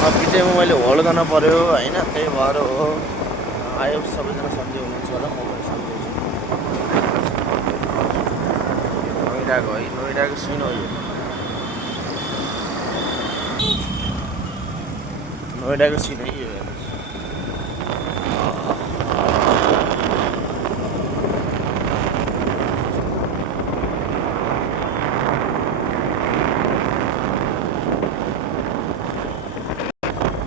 बिचैमा मैले होल्ड गर्न पऱ्यो होइन, त्यही भएर हो। आयो सबैजना सन्चै हुनुहुन्छ होला, म पनि सन्चै छु। नोइडाको है, नोइडाको सिन हो यो। नोइडाको सिन है यो, हेर्नुहोस्।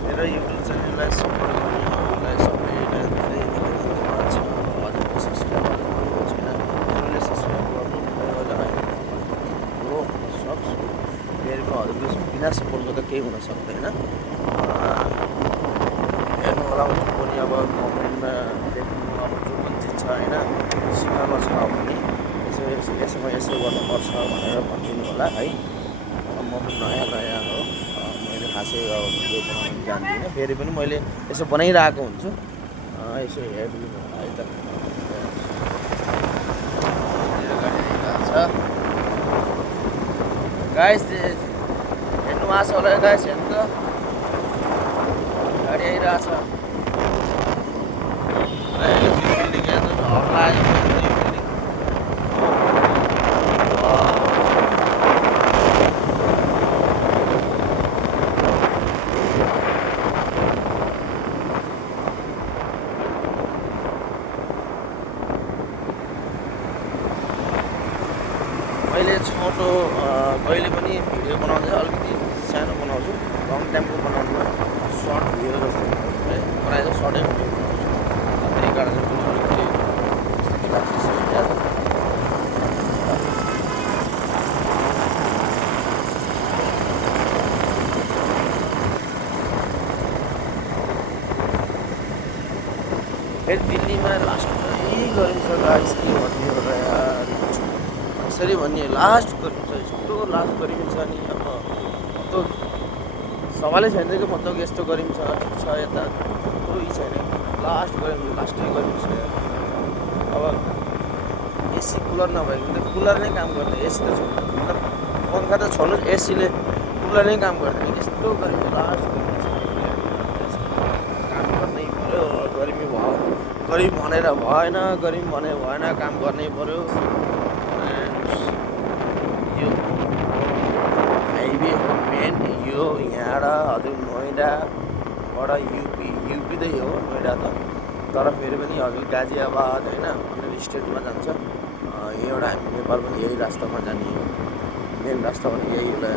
मेरो युट्युब च्यानललाई सपोर्ट गर्नेहरूलाई सबैलाई धेरै धेरै धन्यवाद छ। हजुरले सब्सक्राइब गर्नुभएको छैन, हजुरले सब्सक्राइब गर्नु हो, म सक्छु। फेरि म हजुरको बिना सपोर्टको त केही हुन सक्दैन। हेर्नु होला, पनि अब कमेन्टमा लेख्नु, अब जो मान्छे छ होइन, सिकाउनु छ भने यसो यसो गर्नुपर्छ भनेर भनिदिनु होला है। म पनि नयाँ हो, मैले खासै अब भिडियो बनाउनु जान्दिनँ। फेरि पनि मैले यसो बनाइरहेको हुन्छु, यसो हेरिदिनु होला है त। गाइस हेर्नु आएको छ होला, गाइस हेर्नु त, गाडी आइरहेछ। बिल्डिङ हेर्नु, झर लाग्यो बिल्डिङ। मैले छोटो कहिले पनि भिडियो बनाउँदा अलिकति सानो बनाउँछु, लङ टाइमको बनाउनुमा सर्ट भिडियो जस्तो बनाएर सर्टै भिडियो बनाउँछु। त्यही कारणले पनि अलिकति स्थिति लाग्छ। फेरि दिल्लीमा लास्टै गरिन्छ गाइस, के भन्ने होला यार, यसरी भन्ने लास्ट गरिन्छ, यस्तो लास्ट गरिन्छ नि। अब त्यो सवालै छैन कि मतलब यस्तो गरिन्छ ठिक छ, यता कोही छैन, लास्टै गरिन्छ यार। अब एसी कुलर नभएको त कुलर नै काम गर्दैन, एसी त छोड्नु मतलब पङ्खा त छोड्नु, एसीले कुलर नै काम गर्दैन। यस्तो गरिन्छ, लास्ट गरिन्छ, काम गर्नै पऱ्यो। गर्मी भयो, गरिब भनेर भएन, गरिब भने भएन, काम गर्नै पऱ्यो। यो हाइवे हो मेन यो, यहाँबाट हजुर नोइडाबाट युपी त हो नोइडा त, तर फेरि पनि हजुर गाजियाबाद होइन अन्य स्टेटमा जान्छ। एउटा हामी नेपाल पनि यही रास्तामा जाने हो, मेन रास्ता पनि यही होला।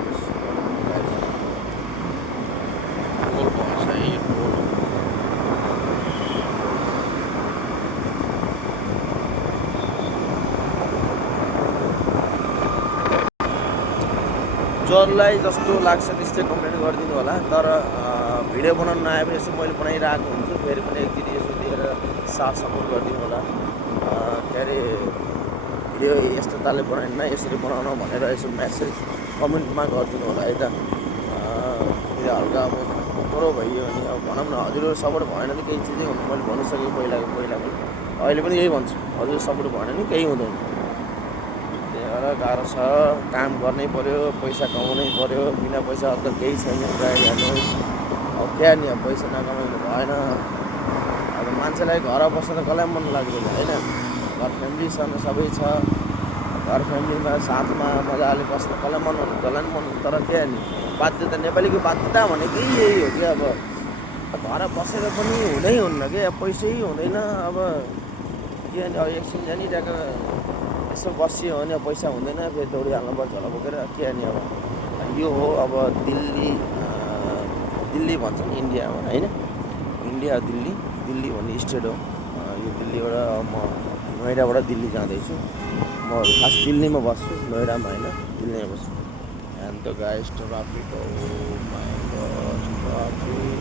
टोल पाउँछ है, यो टोल जसलाई जस्तो लाग्छ त्यस्तै कमेन्ट गरिदिनु होला। तर भिडियो बनाउनु नआए पनि यसो मैले बनाइरहेको हुन्छु, फेरि पनि एकदिन यसो दिएर साथ सपोर्ट गरिदिनु होला। के अरे भिडियो यस्तो तालले बनाएन, यसरी बनाउन भनेर यसो मेसेज कमेन्टमा गरिदिनु होला है त। फेरि हल्का अब परो भइयो भने अब भनौँ न, हजुरहरू सपोर्ट भएन भने केही चिजै हुनु, मैले भनिसकेँ पहिला पनि, अहिले पनि यही भन्छु, हजुर सपोर्ट भएन भने केही हुँदैन। गाह्रो छ, काम गर्नै पऱ्यो, पैसा कमाउनै पऱ्यो, बिना पैसा आजकल केही छैन। हेर्नुहोस् अब क्या नि, अब पैसा नकमाउनु भएन। अब मान्छेलाई घर बस्न त कसलाई मन लाग्दैन होइन, घर फ्यामिलीसँग सबै छ, घर फ्यामिलीमा साथमा मजाले बस्न कसलाई मन हुन्छ, कसलाई मन हुन्छ। तर क्या नि, बाध्यता, नेपालीको बाध्यता भनेकै यही हो कि अब घर बसेर पनि हुँदैन कि, अब पैसै हुँदैन। अब के नि, अब एकछिन जानिरहेको यसो बसियो भने पैसा हुँदैन, फेरि दौडिहाल्नुपर्छ होला बोकेर, के नि। अब यो हो अब दिल्ली भन्छ नि इन्डियामा होइन, इन्डिया दिल्ली भन्ने स्टेट हो यो। दिल्लीबाट म नोइडाबाट दिल्ली जाँदैछु, म खास दिल्लीमा बस्छु, नोइडामा होइन, दिल्लीमा बस्छु। And the guys traffic, oh my god traffic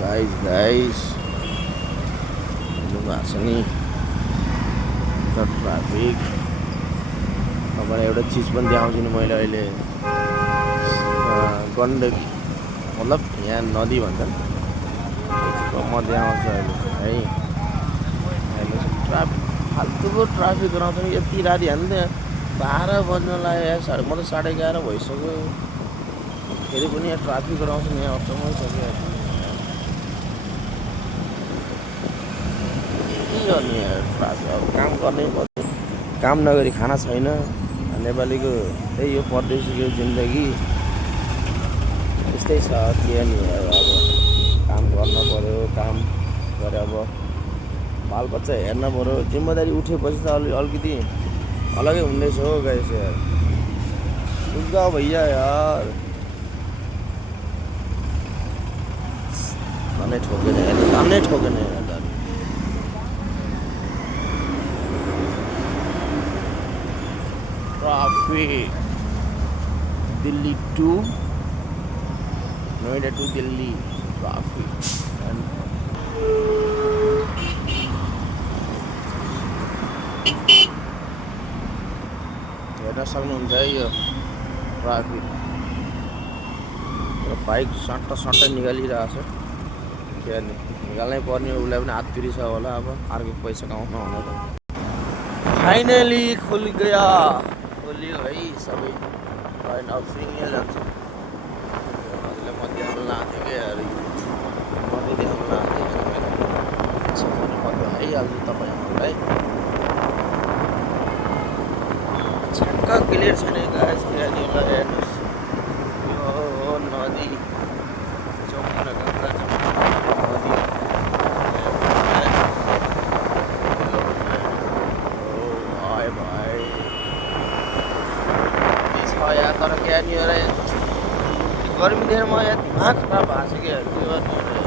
guys हेर्नु भएको छ नि ट्राफिक। तपाईँलाई एउटा चिज पनि देखाउँछु नि मैले अहिले, गण्डकी मतलब यहाँ नदी भन्छन्, म देखाउँछु अहिले है। ट्राफिक फाल्तुको ट्राफिक गराउँछ नि, यति राति हेर्नु त 12 बज्न लाग्यो, म त 11:30 भइसक्यो। फेरि पनि यहाँ ट्राफिक आउँछ नि यहाँ अचम्मै छ के गर्ने यार ट्राफिक अब काम गर्नै पर्छ काम नगरी खाना छैन नेपालीको त्यही हो परदेशीको जिन्दगी त्यस्तै छ के नि अब काम गर्न पर्यो काम गरे अब बालबच्चा हेर्न पर्यो जिम्मेदारी उठेपछि त अलिकति अलगै हुँदैछ हो गाइस यार रुक जाओ भैया यार तानै ठोकेन यार traffic Delhi to Noida to Delhi traffic हेर्न सक्नुहुन्छ है यो ट्राफिक बाइक सट्ट निकालिरहेछ के निकाल्नै पर्ने उसलाई पनि हात पिरी छ होला अब अर्को पैसा कमाउन भनेर फाइनली खुल गया खोलियो है सबै होइन अब फ्री जान्छ हजुरलाई म देखाउन लाएको थिएँ क्या म देखाउन लाएको थिएँ म देखाइहाल्छु तपाईँहरूलाई छक्क क्लियर छैन गाइस यहाँनिर हेर्नुहोस् यो हो नदी जमुना गङ्गा नदी यार तर क्या नि गर्मी देखेर म यहाँ दिमाग खराब भएको छ क्या